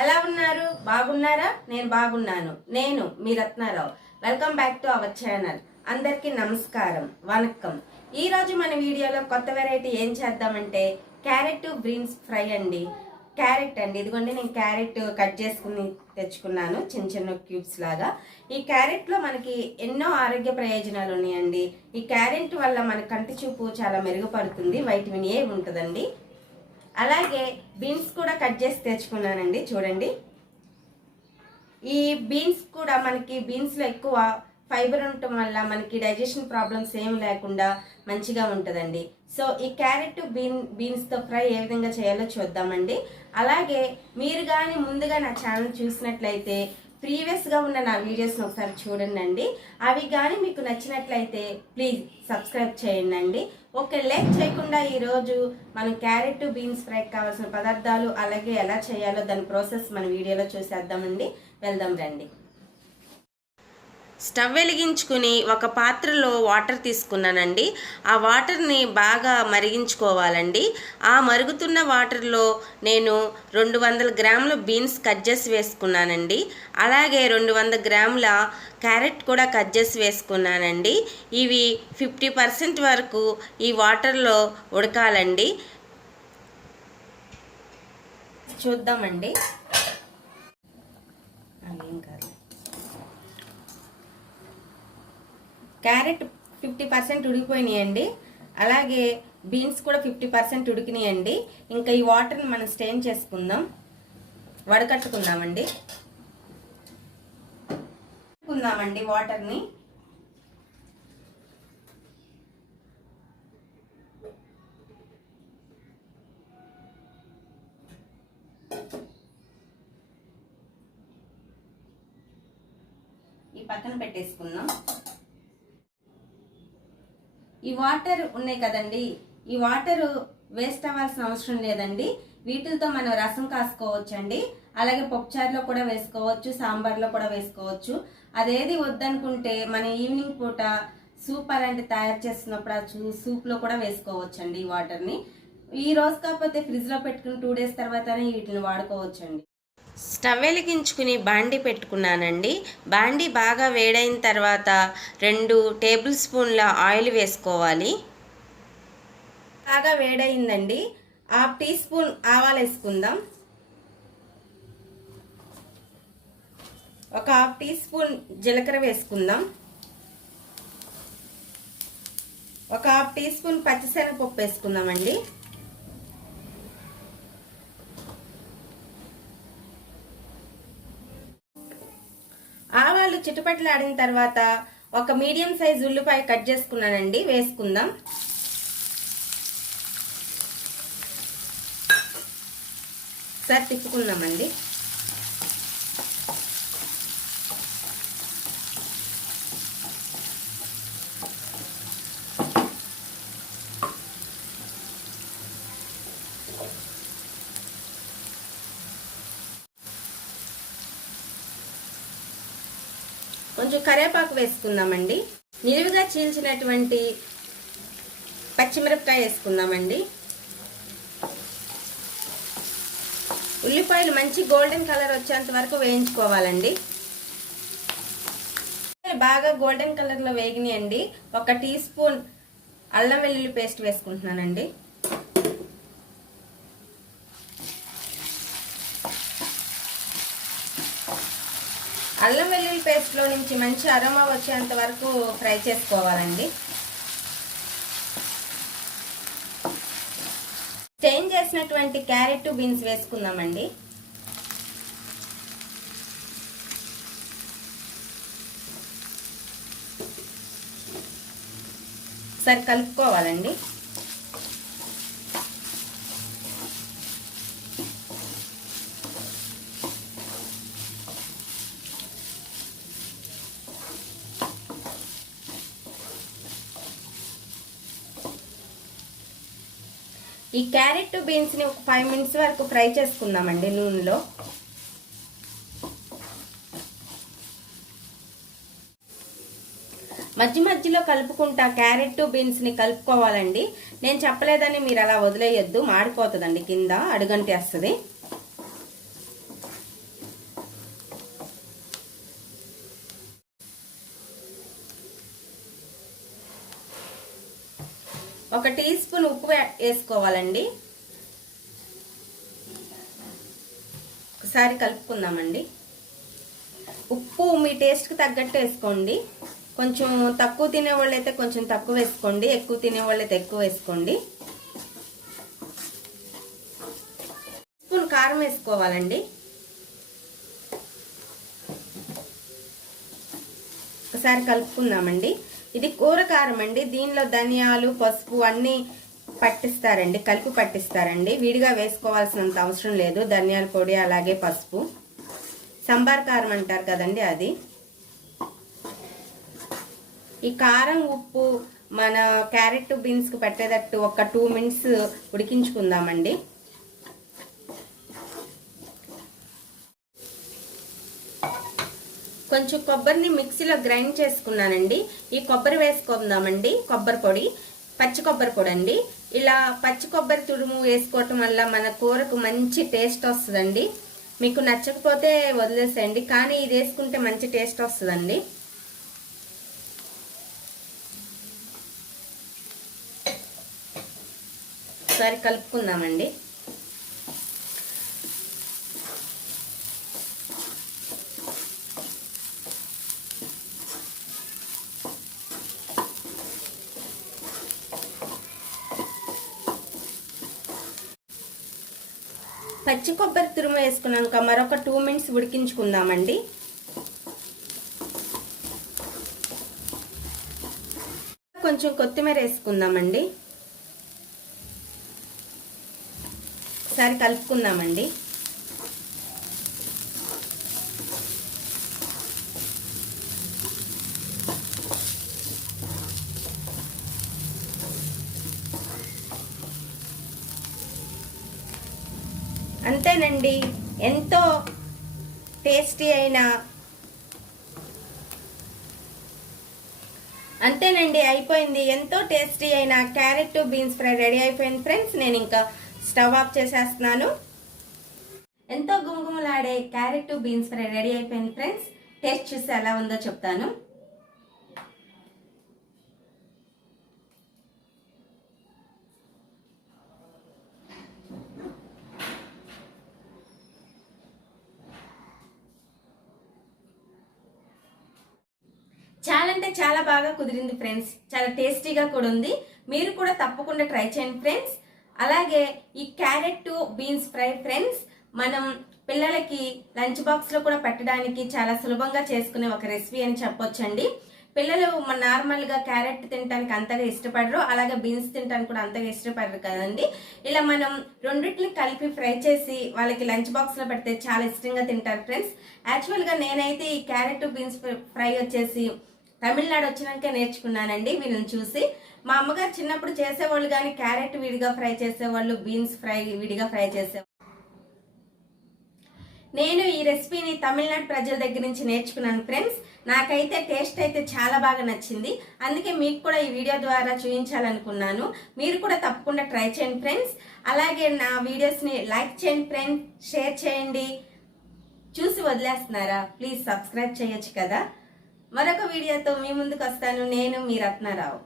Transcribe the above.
ఎలా ఉన్నారు? బాగున్నారా? నేను బాగున్నాను. నేను మీ Ratnarao. Welcome back to our channel. అందరికీ నమస్కారం, వనక్కం. ఈ రోజు మన వీడియోలో కొత్త వెరైటీ ఏం చేద్దామంటే క్యారెట్ బీన్స్ ఫ్రై అండి. క్యారెట్ అండి, ఇదిగోండి నేను క్యారెట్ కట్ చేసుకుని తెచ్చుకున్నాను చిన్న చిన్న క్యూబ్స్ లాగా. ఈ క్యారెట్ లో మనకి ఎన్నో ఆరోగ్య ప్రయోజనాలు ఉన్నాయండి. ఈ క్యారెట్ వల్ల మన కంటి చూపు చాలా మెరుగుపడుతుంది, వైటమిన్ ఏ ఉంటుందండి. అలాగే బీన్స్ కూడా కట్ చేసి తెచ్చుకున్నానండి. చూడండి, ఈ బీన్స్ కూడా మనకి బీన్స్లో ఎక్కువ ఫైబర్ ఉండటం వల్ల మనకి డైజెషన్ ప్రాబ్లమ్స్ ఏం లేకుండా మంచిగా ఉంటుందండి. సో ఈ క్యారెట్ బీన్స్తో ఫ్రై ఏ విధంగా చేయాలో చూద్దామండి. అలాగే మీరు కానీ ముందుగా నా ఛానల్ చూసినట్లయితే ప్రీవియస్గా ఉన్న నా వీడియోస్ని ఒకసారి చూడండి. అవి కానీ మీకు నచ్చినట్లయితే ప్లీజ్ సబ్స్క్రైబ్ చేయండి. ఓకే, లేట్ చేయకుండా ఈరోజు మనం క్యారెట్ బీన్స్ ఫ్రై కావాల్సిన పదార్థాలు అలాగే ఎలా చేయాలో దాని ప్రాసెస్ మన వీడియోలో చూసేద్దామండి. వెళ్దాం రండి. స్టవ్ వెలిగించుకుని ఒక పాత్రలో వాటర్ తీసుకున్నానండి. ఆ వాటర్ని బాగా మరిగించుకోవాలండి. ఆ మరుగుతున్న వాటర్లో నేను 200 గ్రాముల బీన్స్ కట్ చేసి వేసుకున్నానండి. అలాగే 200 గ్రాముల క్యారెట్ కూడా కట్ చేసి వేసుకున్నానండి. ఇవి 50% వరకు ఈ వాటర్లో ఉడకాలండి. చూద్దామండి. క్యారెట్ 50% ఉడికిపోయినాయండి. అలాగే బీన్స్ కూడా 50% ఉడికినాయండి. ఇంకా ఈ వాటర్ని మనం స్టెయిన్ చేసుకుందాం, వడకట్టుకుందామండి. వాటర్ని ఈ పక్కన పెట్టేసుకుందాం. ఈ వాటర్ ఉన్నాయి కదండి, ఈ వాటర్ వేస్ట్ అవ్వాల్సిన అవసరం లేదండి. వీటితో మనం రసం కాసుకోవచ్చు అండి. అలాగే పప్పుచారులో కూడా వేసుకోవచ్చు, సాంబార్లో కూడా వేసుకోవచ్చు. అదేది వద్దనుకుంటే మన ఈవినింగ్ పూట సూప్ అలాంటి తయారు చేస్తున్నప్పుడు ఆ సూప్లో కూడా వేసుకోవచ్చు అండి. ఈ వాటర్ని ఈ రోజు కాకపోతే ఫ్రిడ్జ్లో పెట్టుకుని 2 days తర్వాతనే వీటిని వాడుకోవచ్చు అండి. స్టవ్ వెలిగించుకుని బాండీ పెట్టుకున్నానండి. బాండీ బాగా వేడైన తర్వాత 2 టేబుల్ స్పూన్ల ఆయిల్ వేసుకోవాలి. బాగా వేడైందండి. 1/2 టీ స్పూన్ ఆవాలు వేసుకుందాం. 1/2 టీ స్పూన్ జీలకర్ర వేసుకుందాం. 1/2 టీ స్పూన్ పచ్చిశనగపప్పు వేసుకుందామండి. ఆవాలు చిటపటలాడిన తర్వాత ఒక మీడియం సైజ్ ఉల్లిపాయ కట్ చేసుకున్నానండి, వేసుకుందాం. సరే తిప్పుకుందామండి. కొంచెం కరివేపాకు వేసుకుందామండి. నిలువుగా చీల్చినటువంటి పచ్చిమిరపకాయ వేసుకుందామండి. ఉల్లిపాయలు మంచి గోల్డెన్ కలర్ వచ్చేంత వరకు వేయించుకోవాలండి. బాగా గోల్డెన్ కలర్లో వేగినాయండి. 1 టీ స్పూన్ అల్లం వెల్లుల్లి పేస్ట్ వేసుకుంటున్నానండి. అల్లం వెల్లుల్లి పేస్ట్లో నుంచి మంచి అరోమా వచ్చేంత వరకు ఫ్రై చేసుకోవాలండి. స్టెయిన్ చేసినటువంటి క్యారెట్ బీన్స్ వేసుకుందామండి. సరే కలుపుకోవాలండి. ఈ క్యారెట్ బీన్స్ని ఒక 5 minutes వరకు ఫ్రై చేసుకుందామండి నూనెలో. మధ్య మధ్యలో కలుపుకుంటా క్యారెట్ బీన్స్ని కలుపుకోవాలండి. నేను చెప్పలేదని మీరు అలా వదిలేయొద్దు, మాడిపోతుందండి, కింద అడుగంటేస్తుంది. వేసుకోవాలండి. ఒకసారి కలుపుకుందామండి. ఉప్పు మీ టేస్ట్కి తగ్గట్టు వేసుకోండి. కొంచెం తక్కువ తినేవాళ్ళు అయితే కొంచెం తక్కువ వేసుకోండి, ఎక్కువ తినేవాళ్ళు అయితే ఎక్కువ వేసుకోండి. స్పూన్ కారం వేసుకోవాలండి. ఒకసారి కలుపుకుందామండి. ఇది కూర కారం అండి. దీనిలో ధనియాలు, పసుపు అన్నీ పట్టిస్తారండి, కలిపి పట్టిస్తారండి. విడిగా వేసుకోవాల్సినంత అవసరం లేదు. ధనియాల పొడి అలాగే పసుపు, సంబార్ కారం అంటారు కదండి అది. ఈ కారం ఉప్పు మన క్యారెట్ బీన్స్కి పెట్టేటట్టు ఒక 2 మినిట్స్ ఉడికించుకుందామండి. కొంచెం కొబ్బరిని మిక్సీలో గ్రైండ్ చేసుకున్నానండి. ఈ కొబ్బరి వేసుకుందామండి. కొబ్బరి పొడి, పచ్చి కొబ్బరి పొడి అండి. ఇలా పచ్చి కొబ్బరి తురుము వేసుకోవటం వల్ల మన కూరకు మంచి టేస్ట్ వస్తుందండి. మీకు నచ్చకపోతే వదిలేసేయండి, కానీ ఇది వేసుకుంటే మంచి టేస్ట్ వస్తుందండి. ఒకసారి కలుపుకుందామండి. పచ్చి కొబ్బరి తురుము వేసుకున్నాక మరొక 2 మినిట్స్ ఉడికించుకుందామండి. కొంచెం కొత్తిమీర వేసుకుందామండి. ఒకసారి కలుపుకుందామండి. అంతేనండి, ఎంతో టేస్టీ అయిన అయిపోయింది. ఎంతో టేస్టీ అయిన క్యారెట్ బీన్స్ ఫ్రై రెడీ అయిపోయింది ఫ్రెండ్స్. నేను ఇంకా స్టవ్ ఆఫ్ చేసేస్తున్నాను. ఎంతో గుమగుమలాడే క్యారెట్ బీన్స్ ఫ్రై రెడీ అయిపోయింది ఫ్రెండ్స్. టేస్ట్ చూసి ఎలా ఉందో చెప్తాను. చాలా అంటే చాలా బాగా కుదిరింది ఫ్రెండ్స్. చాలా టేస్టీగా కూడా ఉంది. మీరు కూడా తప్పకుండా ట్రై చేయండి ఫ్రెండ్స్. అలాగే ఈ క్యారెట్ బీన్స్ ఫ్రై ఫ్రెండ్స్ మనం పిల్లలకి లంచ్ బాక్స్ లో కూడా పెట్టడానికి చాలా సులభంగా చేసుకునే ఒక రెసిపీ అని చెప్పొచ్చండి. పిల్లలు నార్మల్ గా క్యారెట్ తినడానికి అంతగా ఇష్టపడరు, అలాగే బీన్స్ తినడానికి కూడా అంతగా ఇష్టపడరు కదండి. ఇలా మనం రెండింటిని కలిపి ఫ్రై చేసి వాళ్ళకి లంచ్ బాక్స్ లో పెడితే చాలా ఇష్టంగా తింటారు ఫ్రెండ్స్. యాక్చువల్ గా నేనైతే ఈ క్యారెట్ బీన్స్ ఫ్రై వచ్చేసి తమిళనాడు వచ్చినాక నేర్చుకున్నానండి వీళ్ళని చూసి. మా అమ్మగారు చిన్నప్పుడు చేసేవాళ్ళు, కానీ క్యారెట్ విడిగా ఫ్రై చేసేవాళ్ళు, బీన్స్ ఫ్రై విడిగా ఫ్రై చేసేవాళ్ళు. నేను ఈ రెసిపీని తమిళనాడు ప్రజల దగ్గర నుంచి నేర్చుకున్నాను ఫ్రెండ్స్. నాకైతే టేస్ట్ అయితే చాలా బాగా నచ్చింది. అందుకే మీకు కూడా ఈ వీడియో ద్వారా చూపించాలనుకున్నాను. మీరు కూడా తప్పకుండా ట్రై చేయండి ఫ్రెండ్స్. అలాగే నా వీడియోస్ని లైక్ చేయండి ఫ్రెండ్స్, షేర్ చేయండి. చూసి వదిలేస్తున్నారా? ప్లీజ్ సబ్స్క్రైబ్ చేయొచ్చు కదా. మరొక వీడియోతో మీ ముందుకు వస్తాను. నేను మీ రత్నారావు.